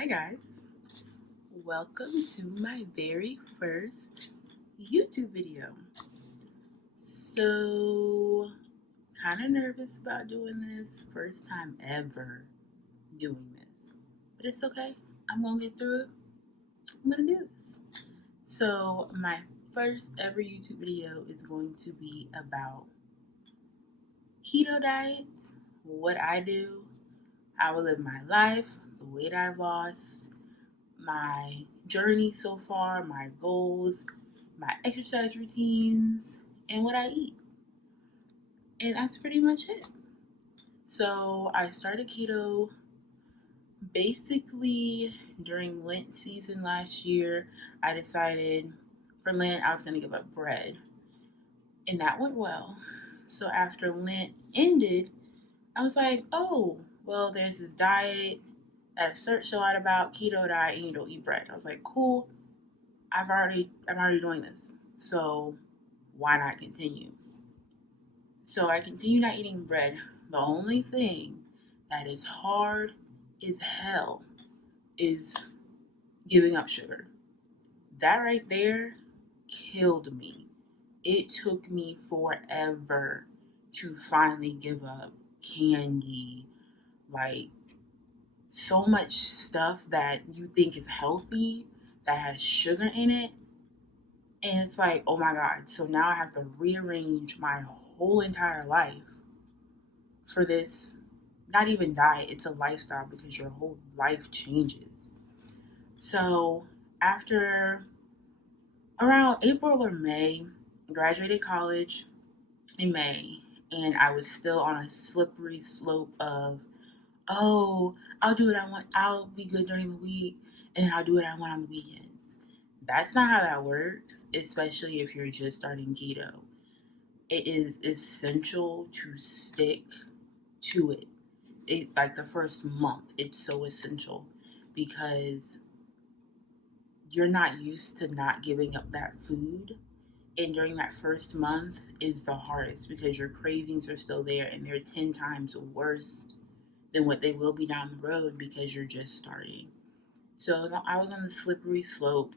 Hi guys, welcome to my very first YouTube video. So, kind of nervous about doing this, first time ever doing this, but it's okay. I'm gonna get through it. I'm gonna do this. So, my first ever YouTube video is going to be about keto diet, what I do, how I live my life, the weight I've lost, my journey so far, my goals, my exercise routines, and what I eat. And that's pretty much it. So I started keto basically during Lent season last year. I decided for Lent I was going to give up bread, and that went well. So after Lent ended, I was like, oh, well, there's this diet that I've searched a lot about, keto diet, and you don't eat bread. I was like, cool, I'm already doing this. So why not continue? So I continue not eating bread. The only thing that is hard as hell is giving up sugar. That right there killed me. It took me forever to finally give up candy, like so much stuff that you think is healthy that has sugar in it. And it's like, oh my God. So now I have to rearrange my whole entire life for this, not even diet, it's a lifestyle because your whole life changes. So after around April or May, I graduated college in May, and I was still on a slippery slope of, oh, I'll do what I want, I'll be good during the week, and then I'll do what I want on the weekends. That's not how that works, especially if you're just starting keto. It is essential to stick to it. It like the first month, it's so essential because you're not used to not giving up that food. And during that first month is the hardest because your cravings are still there and they're 10 times worse than what they will be down the road because you're just starting. So I was on the slippery slope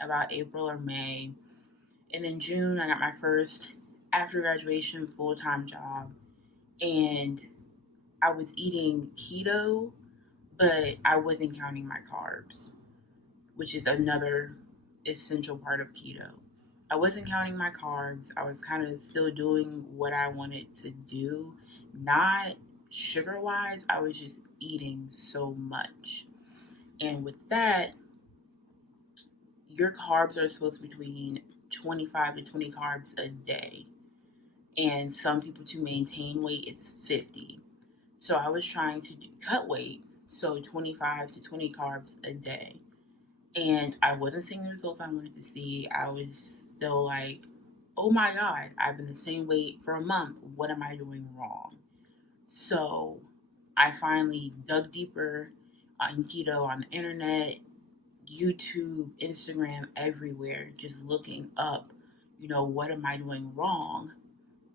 about April or May. And then June, I got my first after graduation full time job. And I was eating keto, but I wasn't counting my carbs, which is another essential part of keto. I wasn't counting my carbs. I was kind of still doing what I wanted to do, not sugar wise. I was just eating so much. And with that, your carbs are supposed to be between 25 to 20 carbs a day. And some people to maintain weight, it's 50. So I was trying to cut weight, so 25 to 20 carbs a day. And I wasn't seeing the results I wanted to see. I was still like, oh my God, I've been the same weight for a month. What am I doing wrong? So I finally dug deeper on keto on the internet, YouTube, Instagram, everywhere, just looking up, what am I doing wrong?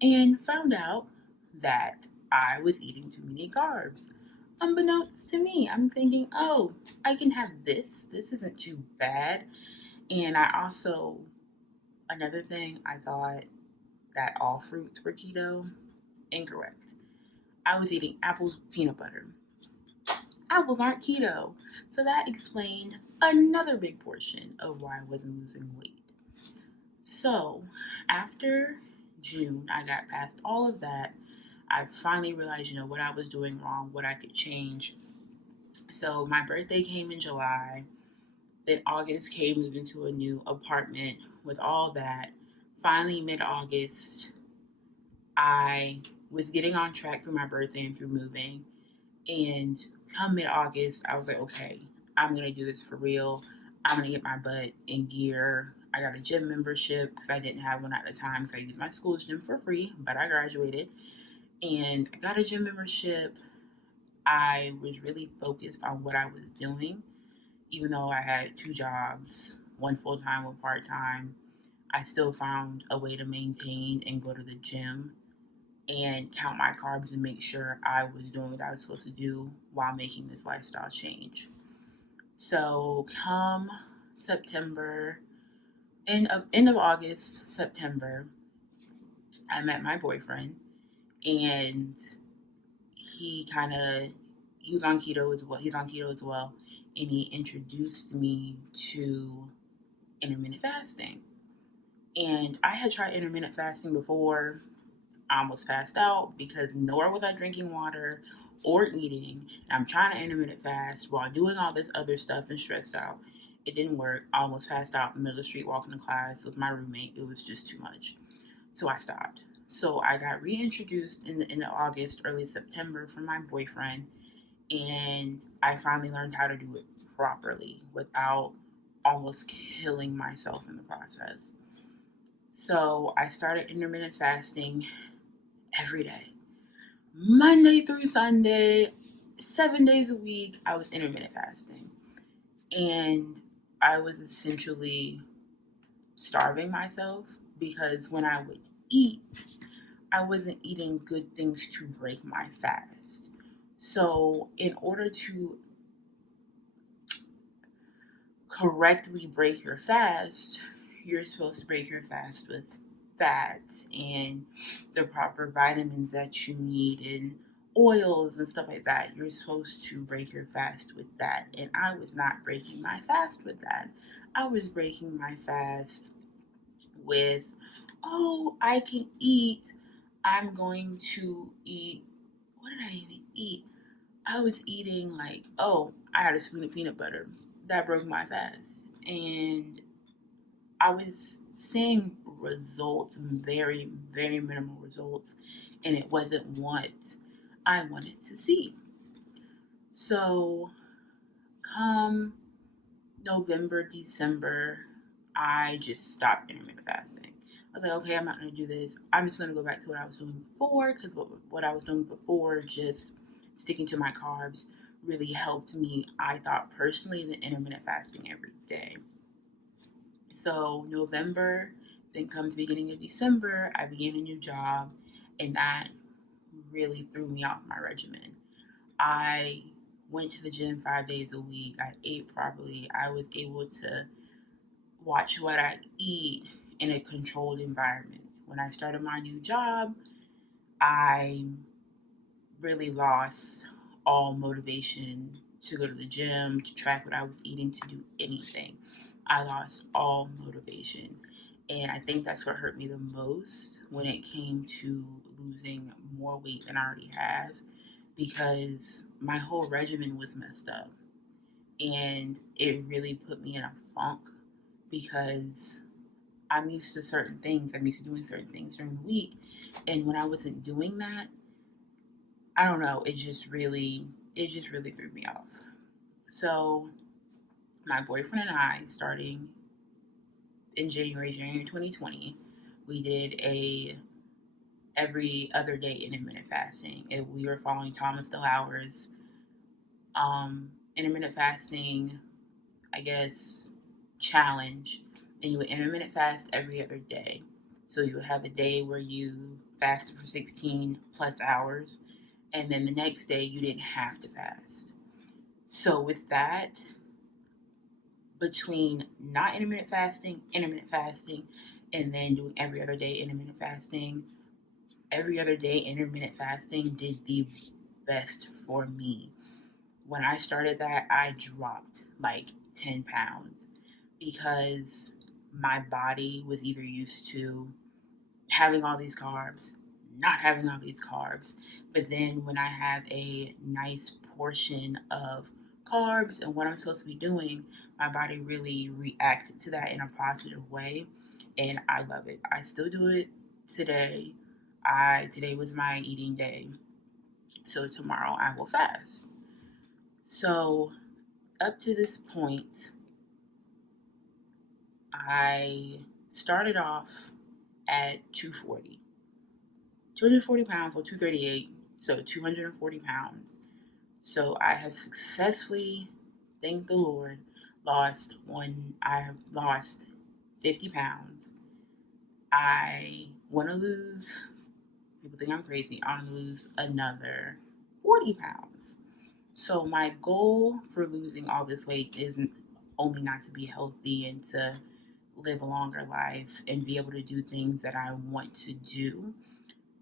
And found out that I was eating too many carbs. Unbeknownst to me, I'm thinking, oh, I can have this. This isn't too bad. And I also, another thing, I thought that all fruits were keto. Incorrect. I was eating apples with peanut butter. Apples aren't keto. So that explained another big portion of why I wasn't losing weight. So after June, I got past all of that. I finally realized, what I was doing wrong, what I could change. So my birthday came in July. Then August came, moved into a new apartment with all that. Finally, mid August, I was getting on track through my birthday and through moving. And come mid August, I was like, okay, I'm going to do this for real. I'm going to get my butt in gear. I got a gym membership because I didn't have one at the time because I used my school's gym for free, but I graduated. And I got a gym membership. I was really focused on what I was doing, even though I had two jobs, one full time, one part time. I still found a way to maintain and go to the gym and count my carbs and make sure I was doing what I was supposed to do while making this lifestyle change. So come September, end of August, September, I met my boyfriend, and he kind of he was on keto as well. He's on keto as well, and he introduced me to intermittent fasting. And I had tried intermittent fasting before. I almost passed out because nor was I drinking water or eating. And I'm trying to intermittent fast while doing all this other stuff and stressed out. It didn't work. I almost passed out in the middle of the street walking to class with my roommate. It was just too much. So I stopped. So I got reintroduced in the end of August, early September from my boyfriend, and I finally learned how to do it properly without almost killing myself in the process. So I started intermittent fasting every day, Monday through Sunday, 7 days a week. I was intermittent fasting, and I was essentially starving myself because when I would eat, I wasn't eating good things to break my fast. So, in order to correctly break your fast, you're supposed to break your fast with fats and the proper vitamins that you need and oils and stuff like that. You're supposed to break your fast with that. And I was not breaking my fast with that. I was breaking my fast with, oh, I can eat. I'm going to eat. What did I even eat? I was eating like, oh, I had a spoon of peanut butter. That broke my fast. And I was seeing results, very, very minimal results, and it wasn't what I wanted to see. So, come November, December, I just stopped intermittent fasting. I was like, okay, I'm not going to do this. I'm just going to go back to what I was doing before because what I was doing before, just sticking to my carbs, really helped me. I thought personally the intermittent fasting every day. So, November, then comes the beginning of December, I began a new job, and that really threw me off my regimen. I went to the gym 5 days a week. I ate properly. I was able to watch what I eat in a controlled environment. When I started my new job, I really lost all motivation to go to the gym, to track what I was eating, to do anything. I lost all motivation. And I think that's what hurt me the most when it came to losing more weight than I already have because my whole regimen was messed up. And it really put me in a funk because I'm used to certain things. I'm used to doing certain things during the week. And when I wasn't doing that, I don't know, it just really threw me off. So my boyfriend and I, starting in January 2020, we did a every other day intermittent fasting. We were following Thomas DeLauer's intermittent fasting, I guess, challenge. And you would intermittent fast every other day. So you would have a day where you fasted for 16 plus hours, and then the next day you didn't have to fast. So with that, between not intermittent fasting, and then doing every other day intermittent fasting, every other day intermittent fasting did the best for me. When I started that, I dropped like 10 pounds because my body was either used to having all these carbs, not having all these carbs. But then when I have a nice portion of carbs and what I'm supposed to be doing, my body really reacted to that in a positive way. And I love it. I still do it today. Today was my eating day. So tomorrow I will fast. So up to this point, I started off at 240 pounds or 238, so 240 pounds. So I have successfully, thank the Lord, I have lost 50 pounds. I want to people think I'm crazy, I want to lose another 40 pounds. So my goal for losing all this weight isn't only not to be healthy and to live a longer life and be able to do things that I want to do.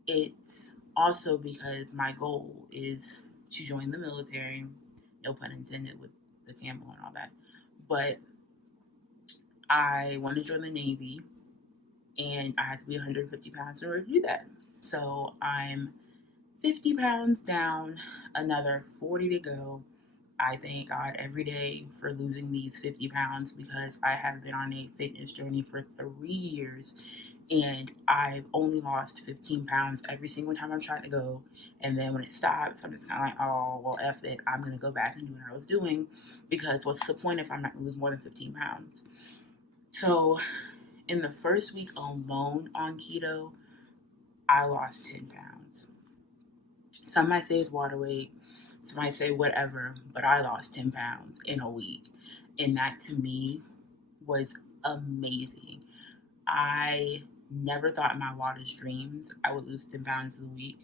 It's also because my goal is to join the military, no pun intended with the camel and all that. But I want to join the Navy and I have to be 150 pounds in order to do that. So I'm 50 pounds down, another 40 to go. I thank God every day for losing these 50 pounds because I have been on a fitness journey for 3 years and I've only lost 15 pounds every single time I'm trying to go. And then when it stops, I'm just kind of like, oh, well, F it. I'm going to go back and do what I was doing because what's the point if I'm not going to lose more than 15 pounds? So in the first week alone on keto, I lost 10 pounds. Some might say it's water weight, some might say whatever, but I lost 10 pounds in a week. And that to me was amazing. I never thought in my wildest dreams I would lose 10 pounds in a week,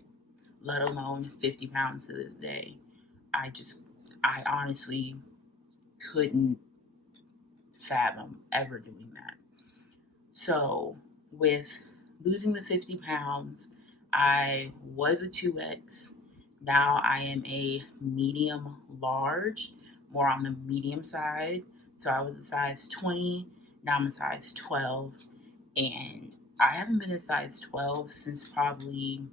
let alone 50 pounds to this day. I just, I honestly couldn't fathom ever doing that. So, with losing the 50 pounds, I was a 2X. Now I am a medium large, more on the medium side. So, I was a size 20. Now I'm a size 12. And I haven't been a size 12 since probably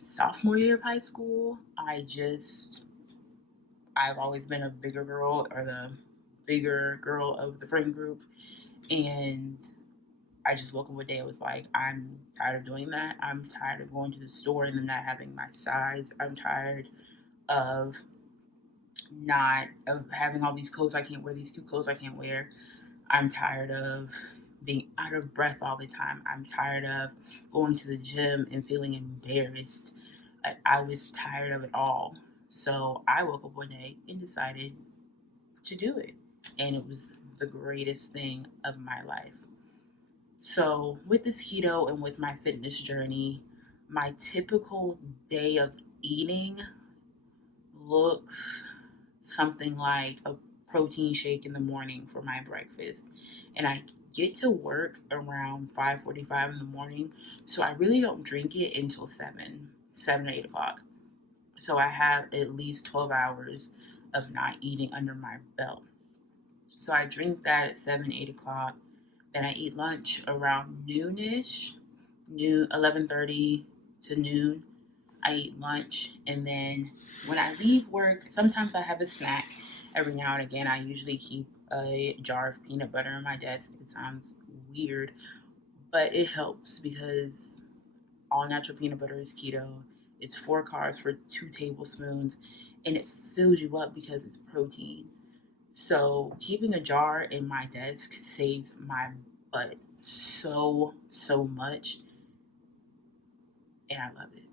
sophomore year of high school. I've always been a bigger girl or the bigger girl of the friend group. And I just woke up one day. It was like, I'm tired of doing that. I'm tired of going to the store and then not having my size. I'm tired of not of having all these clothes I can't wear, these cute clothes I can't wear. I'm tired of being out of breath all the time. I'm tired of going to the gym and feeling embarrassed. I was tired of it all. So I woke up one day and decided to do it. And it was the greatest thing of my life. So, with this keto and with my fitness journey, my typical day of eating looks something like a protein shake in the morning for my breakfast. And I get to work around 5:45 in the morning, so I really don't drink it until 7 or 8 o'clock. So I have at least 12 hours of not eating under my belt. So I drink that at 7, 8 o'clock. Then I eat lunch around noonish, noon 11:30 to noon. I eat lunch, and then when I leave work, sometimes I have a snack. Every now and again, I usually keep a jar of peanut butter on my desk. It sounds weird, but it helps because all natural peanut butter is keto. It's 4 carbs for 2 tablespoons, and it fills you up because it's protein. So keeping a jar in my desk saves my butt so much, and I love it.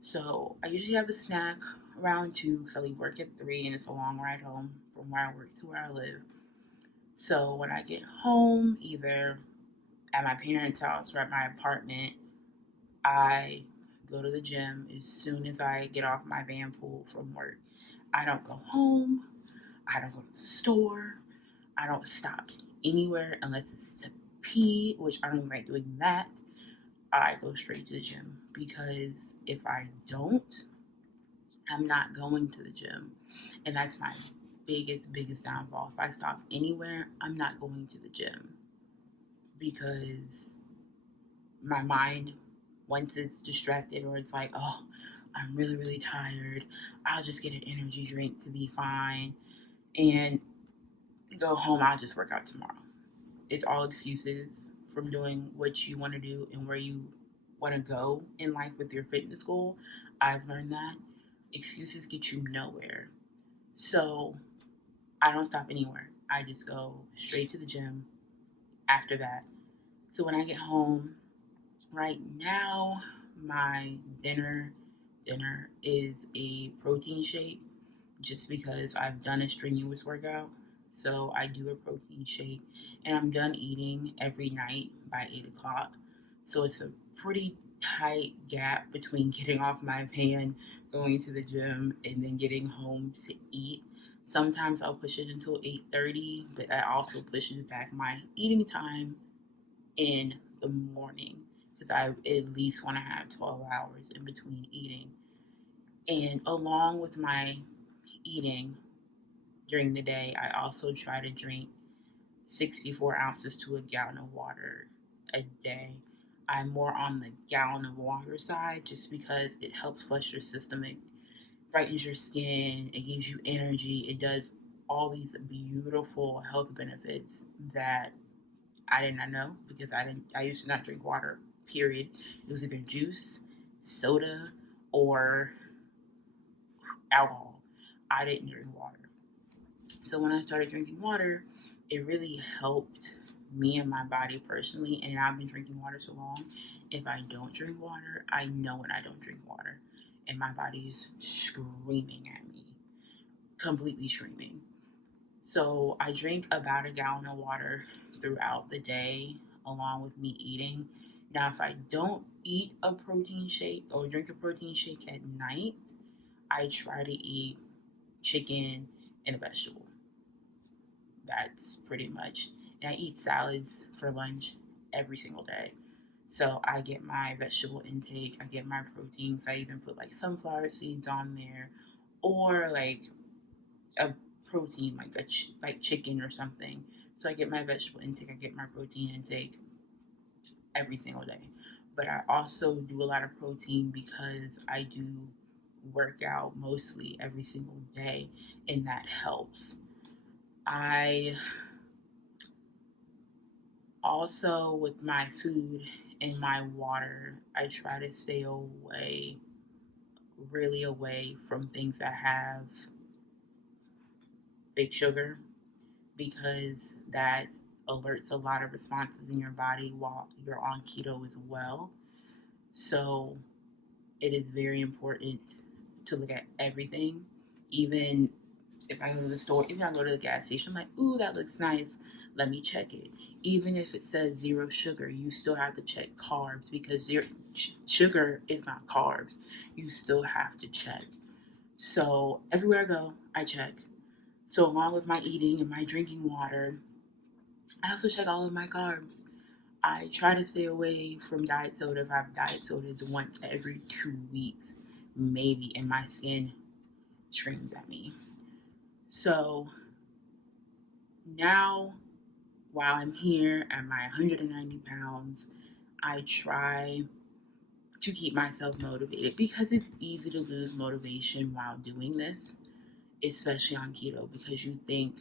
So I usually have a snack around 2 because I leave work at 3 and it's a long ride home from where I work to where I live. So when I get home, either at my parents' house or at my apartment, I go to the gym as soon as I get off my van pool from work. I don't go home. I don't go to the store. I don't stop anywhere unless it's to pee, which I don't even like doing that. I go straight to the gym because if I don't, I'm not going to the gym. And that's my biggest downfall. If I stop anywhere, I'm not going to the gym because my mind, once it's distracted or it's like, oh, I'm really tired, I'll just get an energy drink to be fine and go home. I'll just work out tomorrow. It's all excuses from doing what you want to do and where you want to go in life with your fitness goal. I've learned that excuses get you nowhere. So I don't stop anywhere. I just go straight to the gym after that. So when I get home, right now my dinner is a protein shake just because I've done a strenuous workout. So I do a protein shake and I'm done eating every night by 8 o'clock. So it's a pretty tight gap between getting off my van, going to the gym, and then getting home to eat. Sometimes I'll push it until 8:30, but that also pushes back my eating time in the morning because I at least want to have 12 hours in between eating. And along with my eating during the day, I also try to drink 64 ounces to a gallon of water a day. I'm more on the gallon of water side just because it helps flush your system. It brightens your skin. It gives you energy. It does all these beautiful health benefits that I did not know because I used to not drink water, period. It was either juice, soda, or alcohol. I didn't drink water. So when I started drinking water, it really helped me and my body personally. And I've been drinking water so long. If I don't drink water, I know when I don't drink water. And my body is screaming at me, completely screaming. So I drink about a gallon of water throughout the day, along with me eating. Now, if I don't eat a protein shake or drink a protein shake at night, I try to eat chicken and a vegetable. That's pretty much. And I eat salads for lunch every single day. So I get my vegetable intake, I get my proteins. I even put like sunflower seeds on there, or like a protein like like chicken or something. So I get my vegetable intake, I get my protein intake every single day. But I also do a lot of protein because I do work out mostly every single day, and that helps. I also, with my food and my water, I try to stay away, really away from things that have big sugar because that alerts a lot of responses in your body while you're on keto as well. So it is very important to look at everything, even if I go to the store, even if I go to the gas station, I'm like, ooh, that looks nice. Let me check it. Even if it says zero sugar, you still have to check carbs because your sugar is not carbs. You still have to check. So everywhere I go, I check. So along with my eating and my drinking water, I also check all of my carbs. I try to stay away from diet soda. If I have diet sodas once every 2 weeks, maybe, and my skin screams at me. So now, while I'm here at my 190 pounds, I try to keep myself motivated because it's easy to lose motivation while doing this, especially on keto, because you think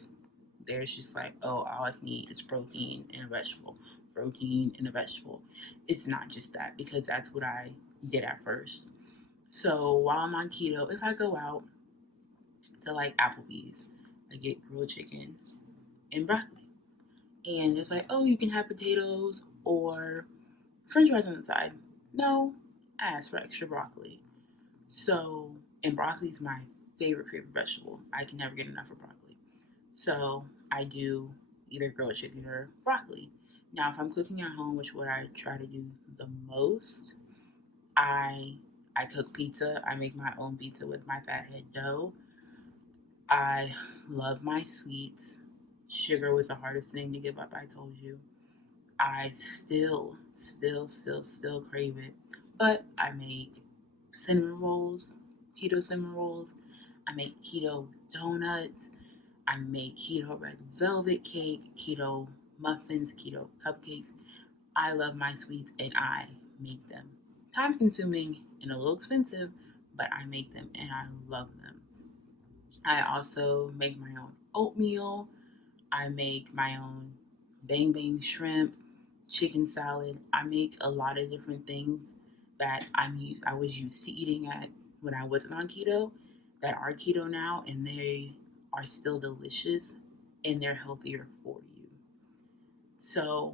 there's just like, oh, all I need is protein and a vegetable, protein and a vegetable. It's not just that because that's what I did at first. So while I'm on keto, if I go out to like Applebee's, I get grilled chicken and broccoli. And it's like, oh, you can have potatoes or french fries on the side. No, I asked for extra broccoli. So, and broccoli is my favorite vegetable. I can never get enough of broccoli. So, I do either grilled chicken or broccoli. Now, if I'm cooking at home, which what I try to do the most, I I cook pizza. I make my own pizza with my fathead dough. I love my sweets. Sugar was the hardest thing to give up, I told you. I still crave it. But I make cinnamon rolls, keto cinnamon rolls. I make keto donuts. I make keto red velvet cake, keto muffins, keto cupcakes. I love my sweets and I make them. Time consuming and a little expensive, but I make them and I love them. I also make my own oatmeal. I make my own bang bang shrimp, chicken salad. I make a lot of different things that I was used to eating at when I wasn't on keto that are keto now, and they are still delicious and they're healthier for you. So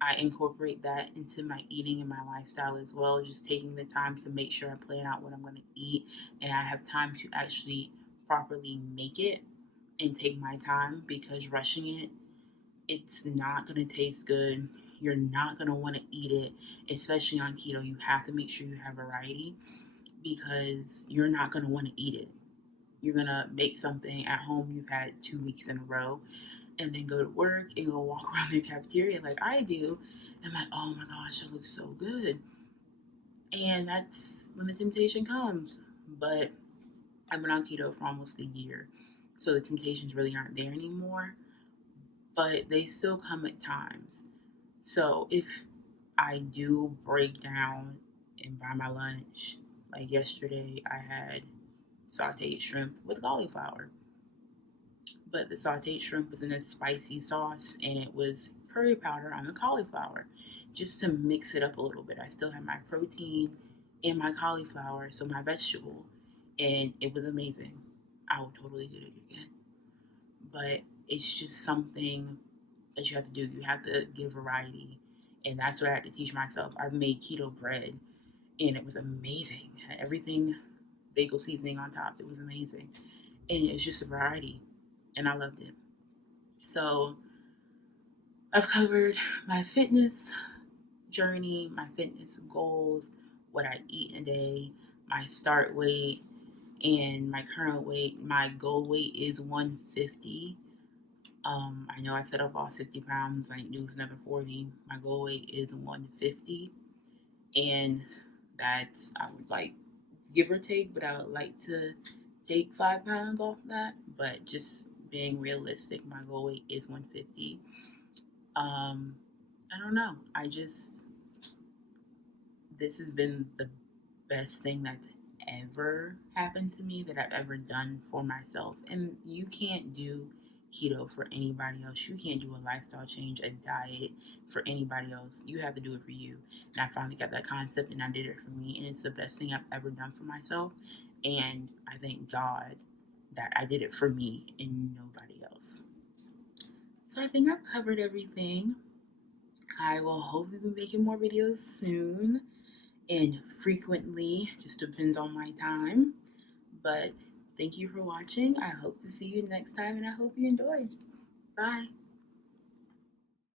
I incorporate that into my eating and my lifestyle as well, just taking the time to make sure I plan out what I'm going to eat and I have time to actually properly make it and take my time because rushing it, it's not going to taste good. You're not going to want to eat it, especially on keto. You have to make sure you have variety because you're not going to want to eat it. You're going to make something at home you've had 2 weeks in a row and then go to work and go walk around the cafeteria like I do. And I'm like, oh my gosh, it looks so good. And that's when the temptation comes. But I've been on keto for almost a year. So the temptations really aren't there anymore. But they still come at times. So if I do break down and buy my lunch, like yesterday, I had sauteed shrimp with cauliflower. But the sauteed shrimp was in a spicy sauce and it was curry powder on the cauliflower just to mix it up a little bit. I still had my protein and my cauliflower, so my vegetable, and it was amazing. I would totally do it again. But it's just something that you have to do. You have to give variety. And that's what I had to teach myself. I've made keto bread and it was amazing. Had everything bagel seasoning on top. It was amazing. And it's just a variety. And I loved it. So I've covered my fitness journey, my fitness goals, what I eat in a day, my start weight, and my current weight. My goal weight is 150. I know I said I've lost 50 pounds. I need to lose another 40. My goal weight is 150. And that's, I would like, give or take, but I would like to take 5 pounds off that. But just being realistic, my goal weight is 150. Um, I don't know. This has been the best thing that's ever happened to me that I've ever done for myself. And you can't do keto for anybody else. You can't do a lifestyle change, a diet for anybody else. You have to do it for you. And I finally got that concept and I did it for me. And it's the best thing I've ever done for myself. And I thank God that I did it for me and nobody else. So I think I've covered everything. I will hopefully be making more videos soon and frequently, just depends on my time. But thank you for watching. I hope to see you next time and I hope you enjoyed. Bye.